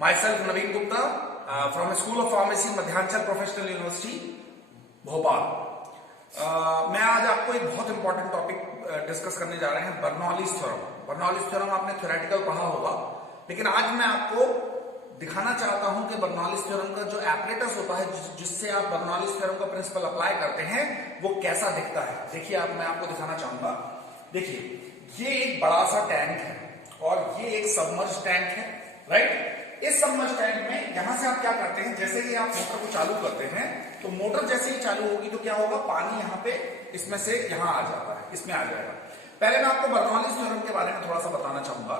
Myself Naveen Gupta from School of Pharmacy, Madhyanchal Professional University, Bhopal. मैं आज आपको एक बहुत इंपॉर्टेंट टॉपिक डिस्कस करने जा रहे हैं, बर्नौलीज थ्योरम। बर्नौलीज थ्योरम आपने थ्योरेटिकल पढ़ा होगा, लेकिन आज मैं आपको दिखाना चाहता हूं कि बर्नौलीज थ्योरम का जो एपरेटस होता है जिससे आप बर्नौलीज थ्योरम का प्रिंसिपल अप्लाई करते हैं वो कैसा दिखता है। देखिए, मैं आपको दिखाना चाहूंगा। देखिए, ये एक बड़ा सा टैंक है और ये एक सबमर्ज टैंक है, राइट। इस सबमर्ज टैंक में यहां से आप क्या करते हैं, जैसे ही आप मोटर को चालू करते हैं तो मोटर जैसे ही चालू होगी तो क्या होगा, पानी यहां पे इसमें से यहां आ जाता है, इसमें आ जाएगा। पहले मैं आपको बर्नौलीज थ्योरम के बारे में थोड़ा सा बताना चाहूंगा।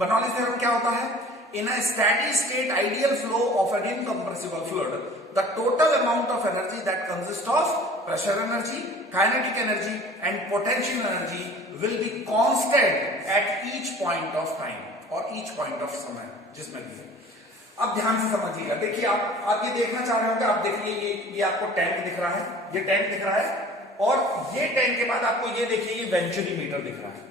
बर्नौलीज थ्योरम क्या होता है? In a steady state ideal flow of an incompressible fluid, the total amount of energy that consists of pressure energy, kinetic energy and potential energy will be constant at each point of time or each point of समय जिसमें भी है। अब ध्यान से समझिएगा। देखिए, आप ये देखना चाह रहे होंगे, आप देखिए ये आपको टैंक दिख रहा है, ये टैंक दिख रहा है और ये टैंक के बाद आपको ये देखिए ये वेंचुरी मीटर दिख रहा है।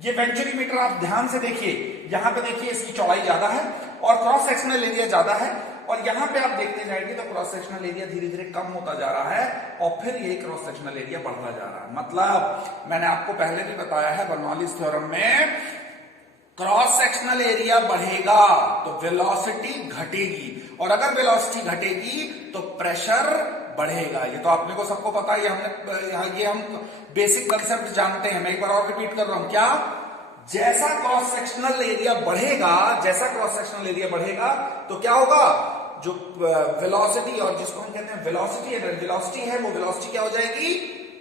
ये वेंचुरी मीटर आप ध्यान से देखिए, यहां पे देखिए इसकी चौड़ाई ज्यादा है और क्रॉस सेक्शनल एरिया ज्यादा है, और यहां पे आप देखते जाएंगे तो क्रॉस सेक्शनल एरिया धीरे धीरे कम होता जा रहा है और फिर ये क्रॉस सेक्शनल एरिया बढ़ता जा रहा है। मतलब मैंने आपको पहले भी बताया है, बर्नौलीज थ्योरम में क्रॉस सेक्शनल एरिया बढ़ेगा तो वेलोसिटी घटेगी, और अगर वेलोसिटी घटेगी तो प्रेशर बढ़ेगा। ये तो आपने को सबको पता है, ये हम बेसिक कंसेप्ट जानते हैं। मैं एक बार और रिपीट कर रहा हूं, क्या? जैसा क्रॉस सेक्शनल एरिया बढ़ेगा, जैसा क्रॉस सेक्शनल एरिया बढ़ेगा तो क्या होगा, जो वेलोसिटी और जिसको हम कहते हैं वेलोसिटी है, वो वेलोसिटी क्या हो जाएगी,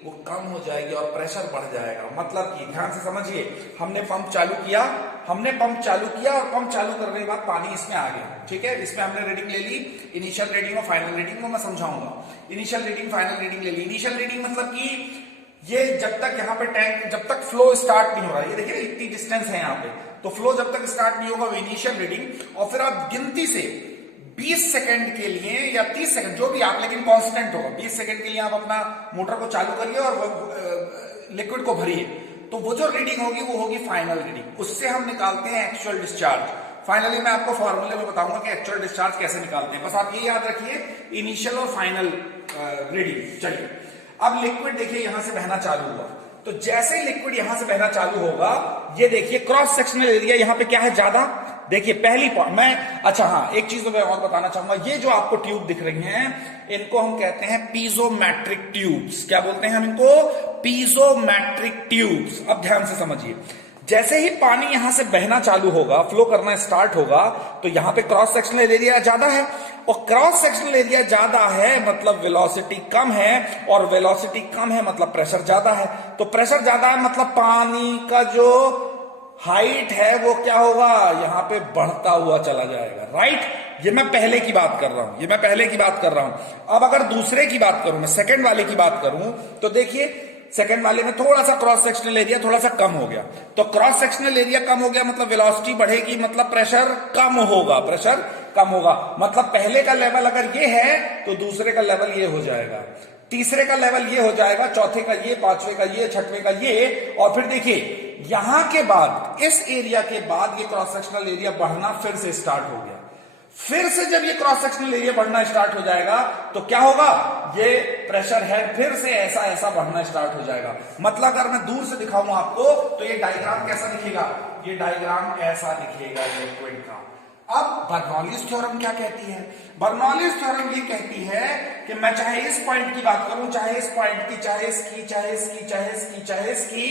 वो कम हो जाएगी और प्रेशर बढ़ जाएगा। मतलब कि ध्यान से समझिए, हमने पंप चालू किया और पंप चालू करने के बाद पानी इसमें आ गया, ठीक है। इसमें हमने रीडिंग ले ली, इनिशियल रीडिंग और फाइनल रीडिंग को मैं समझाऊंगा। इनिशियल रीडिंग, फाइनल रीडिंग ले ली। इनिशियल रीडिंग मतलब कि ये जब तक यहाँ पे टैंक, जब तक फ्लो स्टार्ट नहीं हो रहा है, ये देखिए इतनी डिस्टेंस है यहाँ पे, तो फ्लो जब तक स्टार्ट नहीं होगा वो इनिशियल रीडिंग, और फिर आप गिनती से 20 सेकंड के लिए या 30 सेकंड जो भी आप, लेकिन कांस्टेंट होगा, 20 सेकंड के लिए आप अपना मोटर को चालू करिए और लिक्विड को भरिए, तो वो जो रीडिंग होगी वो होगी फाइनल रीडिंग। उससे हम निकालते हैं एक्चुअल डिस्चार्ज। फाइनली मैं आपको फॉर्मूले में बताऊंगा कि एक्चुअल डिस्चार्ज कैसे निकालते हैं, बस आप ये याद रखिए, इनिशियल और फाइनल रीडिंग। चलिए, अब लिक्विड देखिए यहां से बहना चालू हुआ, तो जैसे ही लिक्विड यहां से बहना चालू होगा, ये देखिए क्रॉस सेक्शनल एरिया यहां पे क्या है, ज्यादा। देखिए पहली पॉइंट मैं, अच्छा हाँ, एक चीज तो मैं और बताना चाहूंगा। ये जो आपको ट्यूब दिख रही हैं, इनको हम कहते हैं पीजोमेट्रिक ट्यूब्स। क्या बोलते हैं हम इनको? पीजोमेट्रिक ट्यूब्स। अब ध्यान से समझिए, जैसे ही पानी यहां से बहना चालू होगा, फ्लो करना स्टार्ट होगा, तो यहां पे क्रॉस सेक्शनल एरिया ज्यादा है, और क्रॉस सेक्शनल एरिया ज्यादा है मतलब वेलोसिटी कम है, और वेलोसिटी कम है मतलब प्रेशर ज्यादा है। तो प्रेशर ज्यादा है मतलब पानी का जो हाइट है वो क्या होगा, यहां पे बढ़ता हुआ चला जाएगा, राइट। ये मैं पहले की बात कर रहा हूं। अब अगर दूसरे की बात करूं, मैं सेकंड वाले की बात करूं, तो देखिए सेकंड वाले में थोड़ा सा क्रॉस सेक्शनल एरिया थोड़ा सा कम हो गया, तो क्रॉस सेक्शनल एरिया कम हो गया मतलब वेलोसिटी बढ़ेगी, मतलब प्रेशर कम होगा। मतलब पहले का लेवल अगर ये है तो दूसरे का लेवल ये हो जाएगा, तीसरे का लेवल ये हो जाएगा, चौथे का ये, पांचवे का ये, छठवें का ये, और फिर देखिए यहां के बाद, इस एरिया के बाद ये क्रॉस सेक्शनल एरिया बढ़ना फिर से स्टार्ट हो गया। फिर से जब ये क्रॉस सेक्शनल एरिया बढ़ना स्टार्ट हो जाएगा तो क्या होगा, ये प्रेशर हेड फिर से ऐसा बढ़ना स्टार्ट हो जाएगा। मतलब अगर मैं दूर से दिखाऊं आपको तो ये डायग्राम कैसा दिखेगा, ये डायग्राम ऐसा दिखेगा लिक्विड का। अब बर्नौलीज थ्योरम क्या कहती है? बर्नौलीज थ्योरम ये कहती है कि मैं चाहे इस पॉइंट की बात करूं, चाहे इस पॉइंट की, चाहे इसकी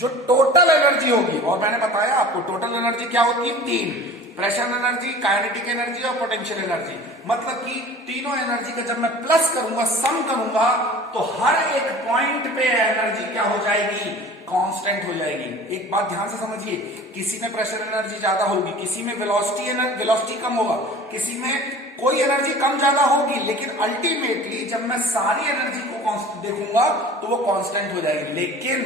जो टोटल एनर्जी होगी, और मैंने बताया आपको टोटल एनर्जी क्या होती है, 3: प्रेशर एनर्जी, काइनेटिक एनर्जी और पोटेंशियल एनर्जी। मतलब कि तीनों एनर्जी का जब मैं प्लस करूंगा, सम करूंगा, तो हर एक पॉइंट पे एनर्जी क्या हो जाएगी, कांस्टेंट हो जाएगी। एक बात ध्यान से समझिए, किसी में प्रेशर एनर्जी ज्यादा होगी, किसी में वेलोसिटी कम होगा, किसी में कोई एनर्जी कम ज्यादा होगी, लेकिन अल्टीमेटली जब मैं सारी एनर्जी को देखूंगा तो वो कांस्टेंट हो जाएगी। लेकिन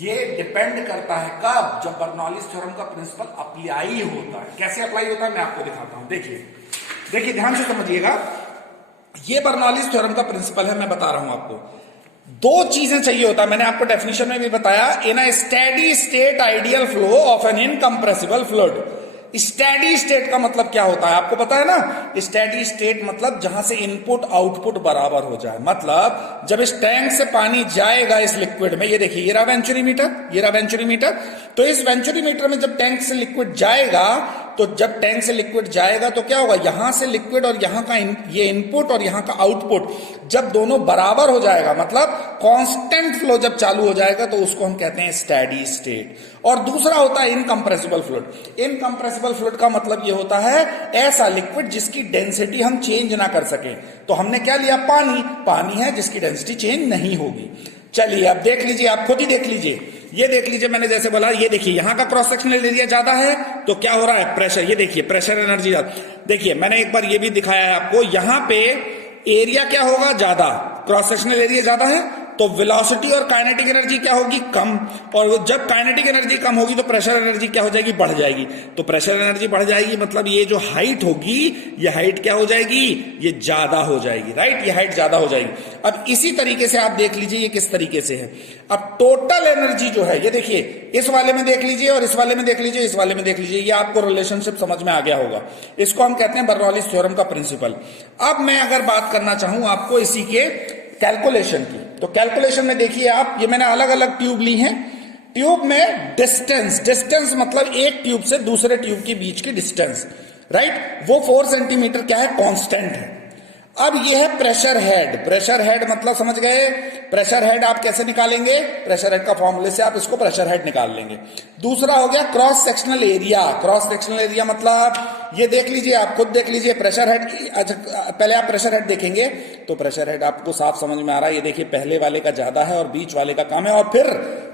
ये डिपेंड करता है कब, जब बर्नौलीज थ्योरम का प्रिंसिपल अप्लाई होता है। कैसे अप्लाई होता है मैं आपको दिखाता हूं। देखिए ध्यान से समझिएगा, ये बर्नौलीज थ्योरम का प्रिंसिपल है, मैं बता रहा हूं आपको। दो चीजें चाहिए होता है, मैंने आपको डेफिनेशन में भी बताया, in a steady state ideal flow of an incompressible fluid steady state का मतलब क्या होता है आपको पता है ना? स्टेडी स्टेट मतलब जहां से इनपुट आउटपुट बराबर हो जाए। मतलब जब इस टैंक से पानी जाएगा इस लिक्विड में, ये देखिए ये रहा वेंचुरीमीटर, ये रहा वेंचुरीमीटर, तो इस वेंचुरीमीटर में जब टैंक से लिक्विड जाएगा, तो जब टैंक से लिक्विड जाएगा तो क्या होगा, यहां से लिक्विड और यहां का ये इनपुट और यहां का आउटपुट जब दोनों बराबर हो जाएगा, मतलब कांस्टेंट फ्लो जब चालू हो जाएगा, तो उसको हम कहते हैं स्टेडी स्टेट। और दूसरा होता है इनकंप्रेसिबल फ्लूइड। इनकंप्रेसिबल फ्लूइड का मतलब ये होता है ऐसा लिक्विड जिसकी डेंसिटी हम चेंज ना कर सके। तो हमने क्या लिया, पानी। पानी है जिसकी डेंसिटी चेंज नहीं होगी। चलिए अब देख लीजिए, आप खुद ही देख लीजिए, ये देख लीजिए, मैंने जैसे बोला, ये देखिए यहां का क्रॉस सेक्शनल एरिया ज्यादा है तो क्या हो रहा है, प्रेशर, ये देखिए प्रेशर एनर्जी ज्यादा। देखिए मैंने एक बार ये भी दिखाया है आपको, यहां पे एरिया क्या होगा, ज्यादा, क्रॉस सेक्शनल एरिया ज्यादा है तो वेलोसिटी और काइनेटिक एनर्जी क्या होगी, कम। और जब काइनेटिक एनर्जी कम होगी तो प्रेशर एनर्जी क्या हो जाएगी, बढ़ जाएगी। तो प्रेशर एनर्जी बढ़ जाएगी, मतलब ये जो हाइट होगी, ये हाइट क्या हो जाएगी, ये ज्यादा हो जाएगी, राइट, ये हाइट ज्यादा हो जाएगी। अब इसी तरीके से आप देख लीजिए ये किस तरीके से है। अब टोटल एनर्जी जो है, ये देखिए इस वाले में देख लीजिए और इस वाले में देख लीजिए, इस वाले में देख लीजिए, ये आपको रिलेशनशिप समझ में आ गया होगा। इसको हम कहते हैं बर्नौलीज थ्योरम का प्रिंसिपल। अब मैं अगर बात करना चाहूं आपको इसी के कैलकुलेशन की, तो कैलकुलेशन में देखिए आप, ये मैंने अलग अलग ट्यूब ली हैं। ट्यूब में डिस्टेंस मतलब एक ट्यूब से दूसरे ट्यूब के बीच की डिस्टेंस, राइट, वो 4 सेंटीमीटर क्या है, कांस्टेंट है। अब ये है प्रेशर हेड। प्रेशर हेड मतलब समझ गए, प्रेशर हेड आप कैसे निकालेंगे, प्रेशर हेड का फॉर्मूले से आप इसको प्रेशर हेड निकाल लेंगे। दूसरा हो गया cross sectional area. Cross sectional area मतलब ये देख लीजिए, आप खुद देख लीजिए प्रेशर हेड। पहले आप प्रेशर हेड देखेंगे तो प्रेशर हेड आपको साफ समझ में आ रहा है, ये देखिए पहले वाले का ज्यादा है और बीच वाले का कम है, और फिर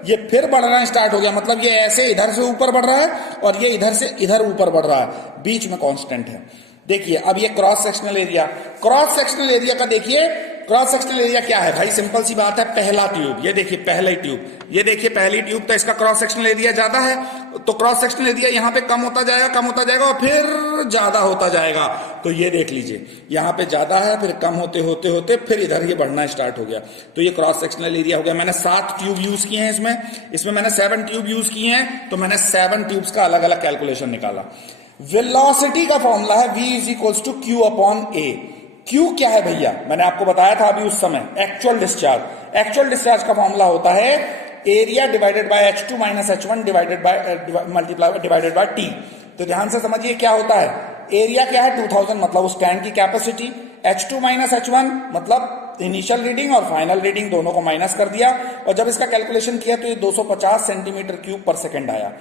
ये फिर बढ़ना स्टार्ट हो गया, मतलब ये ऐसे इधर से ऊपर बढ़ रहा है और ये इधर से इधर ऊपर बढ़ रहा है, बीच में कांस्टेंट है। देखिए अब ये cross sectional area, cross sectional area का देखिए, क्रॉस सेक्शनल एरिया क्या है भाई, सिंपल सी बात है, पहला ट्यूब, ये देखिए पहला ट्यूब, ये देखिए पहली ट्यूब, तो इसका क्रॉस सेक्शनल एरिया ज्यादा है, तो क्रॉस सेक्शनल एरिया यहां पे कम होता जाएगा, कम होता जाएगा और फिर ज्यादा होता जाएगा। तो ये देख लीजिए यहां पे ज्यादा है, फिर कम होते होते होते फिर इधर ये बढ़ना स्टार्ट हो गया, तो ये क्रॉस सेक्शनल एरिया हो गया। मैंने 7 ट्यूब यूज किए हैं इसमें मैंने 7 ट्यूब यूज किए हैं, तो मैंने 7 ट्यूब्स का अलग अलग कैलकुलेशन निकाला। वेलोसिटी का फॉर्मूला है v is equals to Q upon A. Q क्या है भैया, मैंने आपको बताया था अभी उस समय, एक्चुअल डिस्चार्ज। एक्चुअल डिस्चार्ज का फॉर्मूला होता है area divided by H2 minus H1 divided by T। तो ध्यान से समझिए क्या होता है, एरिया क्या है 2000 मतलब उस टैंक की कैपेसिटी, H2 माइनस H1 मतलब इनिशियल रीडिंग और फाइनल रीडिंग दोनों को माइनस कर दिया, और जब इसका कैलकुलेशन किया तो ये 250 सेंटीमीटर क्यूब पर सेकंड आया।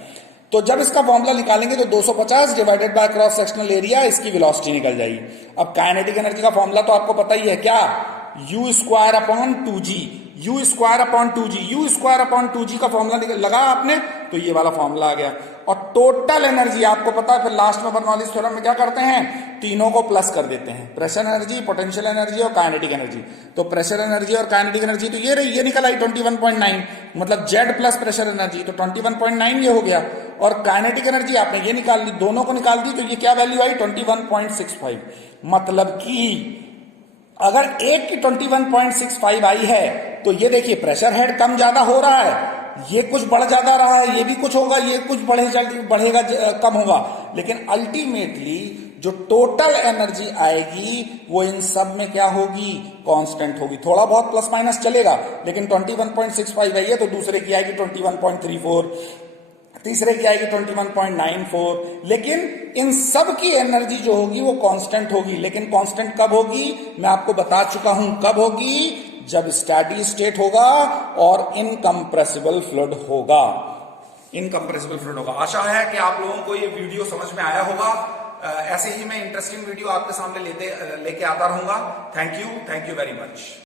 तो जब इसका फॉर्मूला निकालेंगे तो 250 divided by cross sectional area, इसकी वेलोसिटी निकल जाएगी। अब काइनेटिक एनर्जी का फॉर्मूला तो आपको पता ही है क्या, u square upon 2g, u square upon 2g, u square upon 2g का फॉर्मूला लगा आपने, तो ये वाला फॉर्मूला आ गया। और टोटल एनर्जी आपको पता है, फिर लास्ट में बर्नौलीज थ्योरम में क्या करते हैं, तीनों को प्लस कर देते हैं, प्रेशर एनर्जी, पोटेंशियल एनर्जी और काइनेटिक एनर्जी। तो प्रेशर एनर्जी और काइनेटिक एनर्जी तो ये रही, ये निकल आई 21.9, मतलब Z प्लस प्रेशर एनर्जी, तो 21.9 ये हो गया। और काइनेटिक एनर्जी आपने ये निकाल ली, दोनों को निकाल दी, तो ये क्या वैल्यू आई 21.65। मतलब कि अगर एक की 21.65 आई है तो ये देखिए प्रेशर हेड कम ज्यादा हो रहा है, ये कुछ बढ़ ज्यादा रहा है, ये भी कुछ होगा, ये कुछ बढ़ेगा कम होगा, लेकिन अल्टीमेटली जो टोटल एनर्जी आएगी वो इन सब में क्या होगी, कांस्टेंट होगी। थोड़ा बहुत प्लस माइनस चलेगा, लेकिन 21.65 आई है तो दूसरे की आएगी 21.34, तीसरे की आएगी 21.94, लेकिन इन सब की एनर्जी जो होगी वो कांस्टेंट होगी। लेकिन कांस्टेंट कब होगी, मैं आपको बता चुका हूं कब होगी, जब स्टेडी स्टेट होगा और इनकंप्रेसिबल फ्लूइड होगा। इनकंप्रेसिबल फ्लूइड होगा। आशा है कि आप लोगों को ये वीडियो समझ में आया होगा। ऐसे ही मैं इंटरेस्टिंग वीडियो आपके सामने लेके आता रहूंगा। Thank you very much.